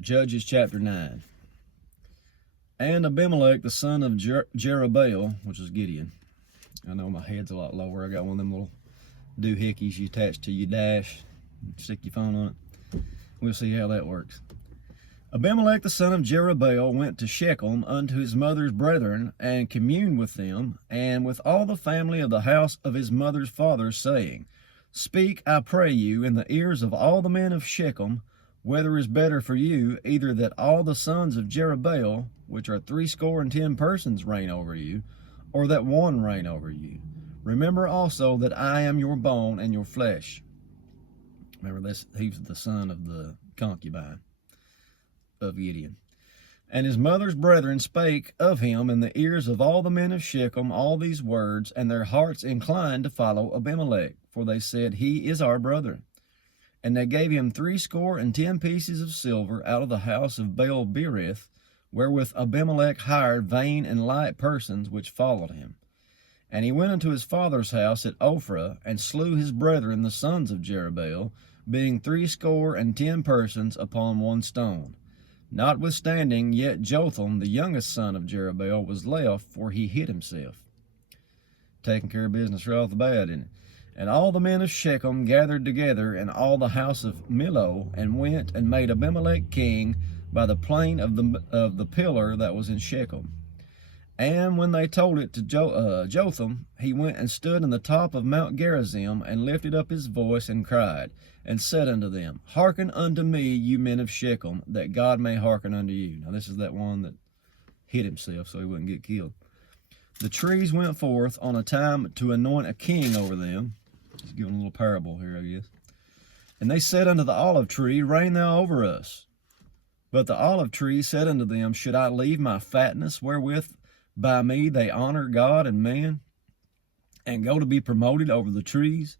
Judges chapter 9. And Abimelech, the son of Jerubbaal, which is Gideon. I know my head's a lot lower. I got one of them little doohickeys you attach to your dash, stick your phone on it. We'll see how that works. Abimelech, the son of Jerubbaal, went to Shechem unto his mother's brethren, and communed with them, and with all the family of the house of his mother's father, saying, Speak, I pray you, in the ears of all the men of Shechem, whether is better for you, either that all the sons of Jerubbaal, which are 70 persons, reign over you, or that one reign over you. Remember also that I am your bone and your flesh. Remember this, he's the son of the concubine of Gideon. And his mother's brethren spake of him in the ears of all the men of Shechem all these words, and their hearts inclined to follow Abimelech, for they said, He is our brother. And they gave him 70 pieces of silver out of the house of Baal-berith, wherewith Abimelech hired vain and light persons which followed him. And he went unto his father's house at Ophrah, and slew his brethren the sons of Jerubbaal, being 70 persons upon one stone. Notwithstanding, yet Jotham, the youngest son of Jerubbaal, was left, for he hid himself. Taking care of business right off the bat, isn't it? And all the men of Shechem gathered together, and all the house of Millo, and went and made Abimelech king by the plain of the pillar that was in Shechem. And when they told it to Jotham, he went and stood in the top of Mount Gerizim, and lifted up his voice, and cried, and said unto them, Hearken unto me, you men of Shechem, that God may hearken unto you. Now this is that one that hid himself so he wouldn't get killed. The trees went forth on a time to anoint a king over them. Just giving a little parable here, I guess. And they said unto the olive tree, Reign thou over us. But the olive tree said unto them, Should I leave my fatness, wherewith by me they honor God and man, and go to be promoted over the trees?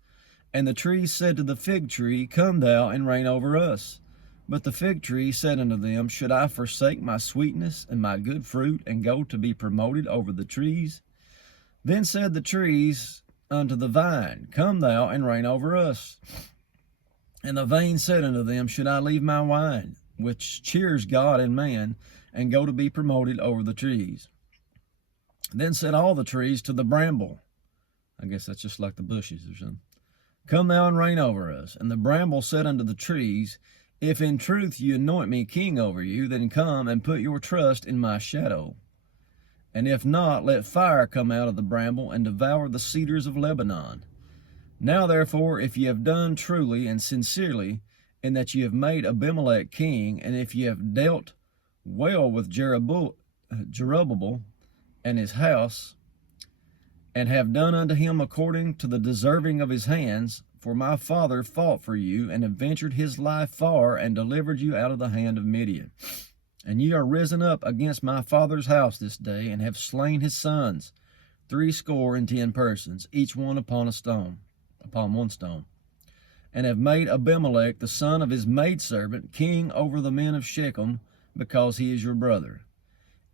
And the trees said to the fig tree, Come thou and reign over us. But the fig tree said unto them, Should I forsake my sweetness and my good fruit, and go to be promoted over the trees? Then said the trees unto the vine, Come thou and reign over us. And the vine said unto them, Should I leave my wine, which cheers God and man, and go to be promoted over the trees? Then said all the trees to the bramble, I guess that's just like the bushes or something, Come thou and reign over us. And the bramble said unto the trees, If in truth you anoint me king over you, then come and put your trust in my shadow. And if not, let fire come out of the bramble, and devour the cedars of Lebanon. Now therefore, if ye have done truly and sincerely, in that ye have made Abimelech king, and if ye have dealt well with Jerubbaal and his house, and have done unto him according to the deserving of his hands, for my father fought for you, and adventured his life far, and delivered you out of the hand of Midian. And ye are risen up against my father's house this day, and have slain his sons, 70 persons, each one upon one stone, and have made Abimelech, the son of his maidservant, king over the men of Shechem, because he is your brother.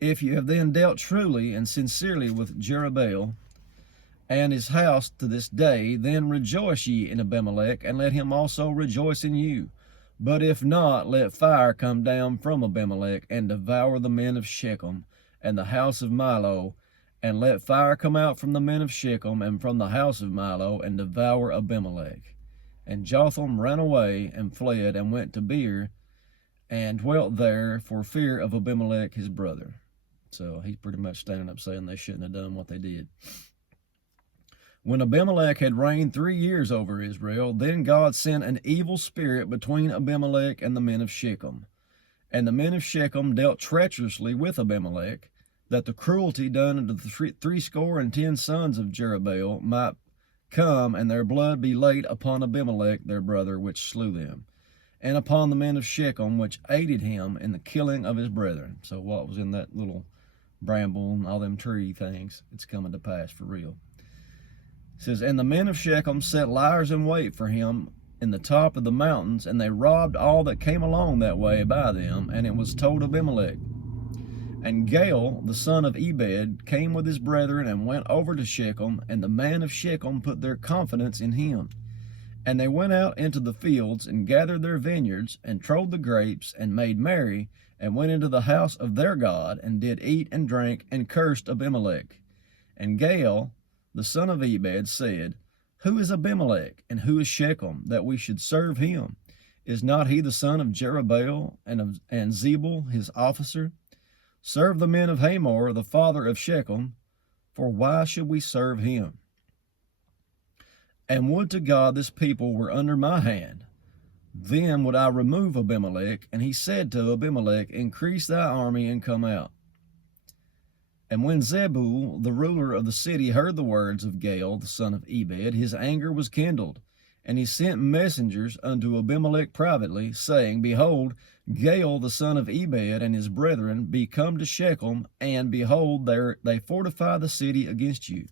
If you have then dealt truly and sincerely with Jerubbaal and his house to this day, then rejoice ye in Abimelech, and let him also rejoice in you. But if not, let fire come down from Abimelech, and devour the men of Shechem and the house of Milo, and let fire come out from the men of Shechem and from the house of Milo, and devour Abimelech. And Jotham ran away and fled, and went to Beer, and dwelt there for fear of Abimelech his brother. So he's pretty much standing up saying they shouldn't have done what they did. When Abimelech had reigned 3 years over Israel, then God sent an evil spirit between Abimelech and the men of Shechem. And the men of Shechem dealt treacherously with Abimelech, that the cruelty done unto the 70 sons of Jerubbaal might come, and their blood be laid upon Abimelech their brother, which slew them, and upon the men of Shechem, which aided him in the killing of his brethren. So what was in that little bramble and all them tree things, it's coming to pass for real. It says, And the men of Shechem set liers in wait for him in the top of the mountains, and they robbed all that came along that way by them, and it was told Abimelech. And Gaal, the son of Ebed, came with his brethren, and went over to Shechem, and the men of Shechem put their confidence in him. And they went out into the fields, and gathered their vineyards, and trode the grapes, and made merry, and went into the house of their God, and did eat and drink, and cursed Abimelech. And Gaal, the son of Ebed, said, Who is Abimelech, and who is Shechem, that we should serve him? Is not he the son of Jerubbaal, and Zebul his officer? Serve the men of Hamor, the father of Shechem, for why should we serve him? And would to God this people were under my hand, then would I remove Abimelech. And he said to Abimelech, Increase thy army and come out. And when Zebul, the ruler of the city, heard the words of Gaal, the son of Ebed, his anger was kindled. And he sent messengers unto Abimelech privately, saying, Behold, Gaal, the son of Ebed, and his brethren be come to Shechem, and behold, there they fortify the city against you.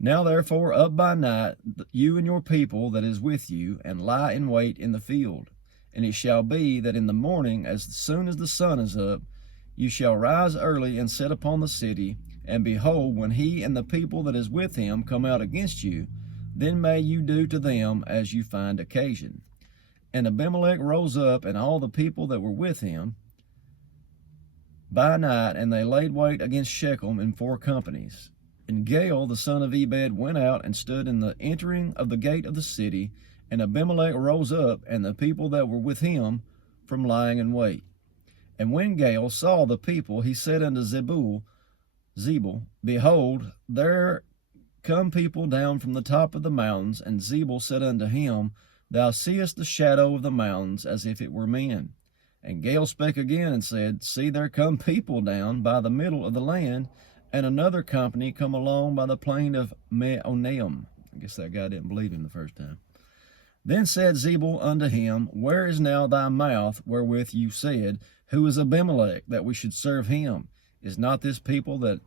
Now therefore up by night, you and your people that is with you, and lie in wait in the field. And it shall be that in the morning, as soon as the sun is up, you shall rise early and set upon the city, and behold, when he and the people that is with him come out against you, then may you do to them as you find occasion. And Abimelech rose up, and all the people that were with him, by night, and they laid wait against Shechem in 4 companies. And Gaal, the son of Ebed, went out and stood in the entering of the gate of the city, and Abimelech rose up, and the people that were with him, from lying in wait. And when Gaal saw the people, he said unto Zebul, Behold, there come people down from the top of the mountains. And Zebul said unto him, Thou seest the shadow of the mountains, as if it were men. And Gaal spake again and said, See, there come people down by the middle of the land, and another company come along by the plain of Meonaim. I guess that guy didn't believe him the first time. Then said Zebul unto him, Where is now thy mouth wherewith you said, Who is Abimelech, that we should serve him? Is not this people that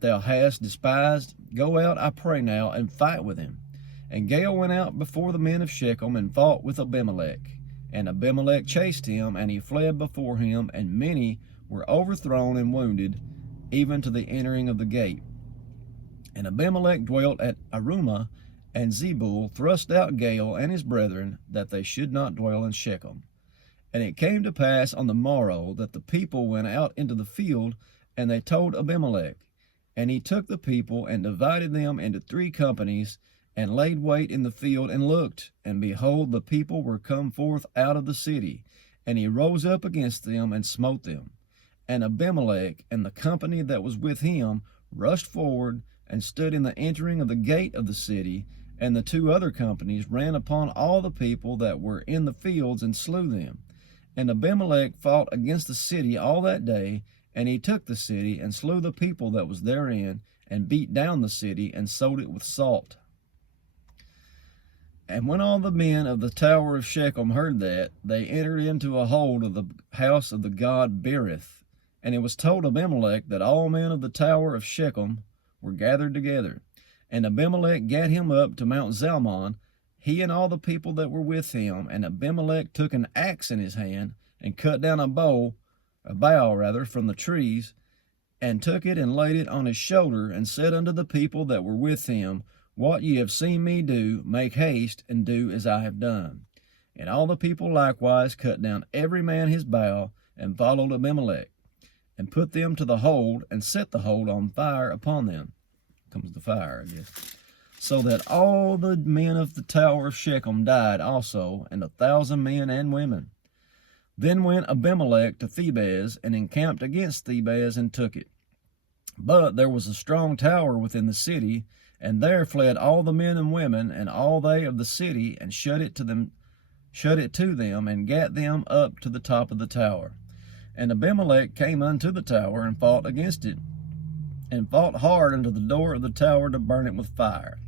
thou hast despised? Go out, I pray now, and fight with him. And Gaal went out before the men of Shechem, and fought with Abimelech. And Abimelech chased him, and he fled before him, and many were overthrown and wounded, even to the entering of the gate. And Abimelech dwelt at Arumah, and Zebul thrust out Gaal and his brethren, that they should not dwell in Shechem. And it came to pass on the morrow that the people went out into the field, and they told Abimelech. And he took the people, and divided them into 3 companies, and laid wait in the field, and looked, and behold, the people were come forth out of the city. And he rose up against them, and smote them. And Abimelech and the company that was with him rushed forward, and stood in the entering of the gate of the city, and the 2 other companies ran upon all the people that were in the fields, and slew them. And Abimelech fought against the city all that day, and he took the city, and slew the people that was therein, and beat down the city, and sowed it with salt. And when all the men of the tower of Shechem heard that, they entered into a hold of the house of the god Berith. And it was told Abimelech that all men of the tower of Shechem were gathered together. And Abimelech gat him up to Mount Zalmon, he and all the people that were with him. And Abimelech took an axe in his hand, and cut down a bough from the trees, and took it and laid it on his shoulder, and said unto the people that were with him, What ye have seen me do, make haste, and do as I have done. And all the people likewise cut down every man his bough, and followed Abimelech, and put them to the hold, and set the hold on fire upon them. Comes the fire, I guess. So that all the men of the tower of Shechem died also, and 1,000 men and women. Then went Abimelech to Thebez, and encamped against Thebez, and took it. But there was a strong tower within the city, and there fled all the men and women, and all they of the city, and shut it to them, and gat them up to the top of the tower. And Abimelech came unto the tower, and fought against it, and fought hard unto the door of the tower to burn it with fire.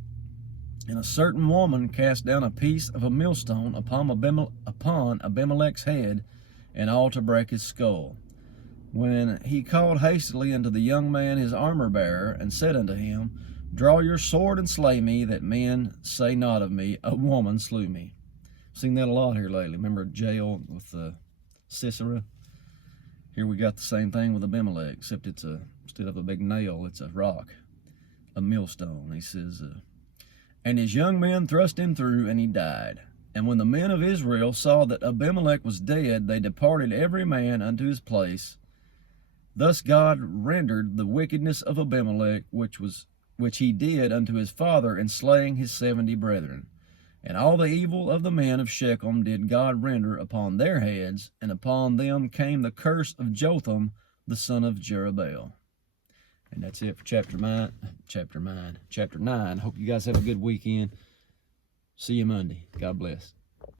And a certain woman cast down a piece of a millstone upon Abimelech's head, and all to break his skull. When he called hastily unto the young man his armor-bearer, and said unto him, Draw your sword and slay me, that men say not of me, A woman slew me. Seen that a lot here lately. Remember Jael with Sisera? Here we got the same thing with Abimelech, except instead of a big nail, it's a rock, a millstone. He says, And his young men thrust him through, and he died. And when the men of Israel saw that Abimelech was dead, they departed every man unto his place. Thus God rendered the wickedness of Abimelech, which he did unto his father in slaying his 70 brethren. And all the evil of the men of Shechem did God render upon their heads, and upon them came the curse of Jotham the son of Jerubbaal. And that's it for chapter 9. Hope you guys have a good weekend. See you Monday. God bless.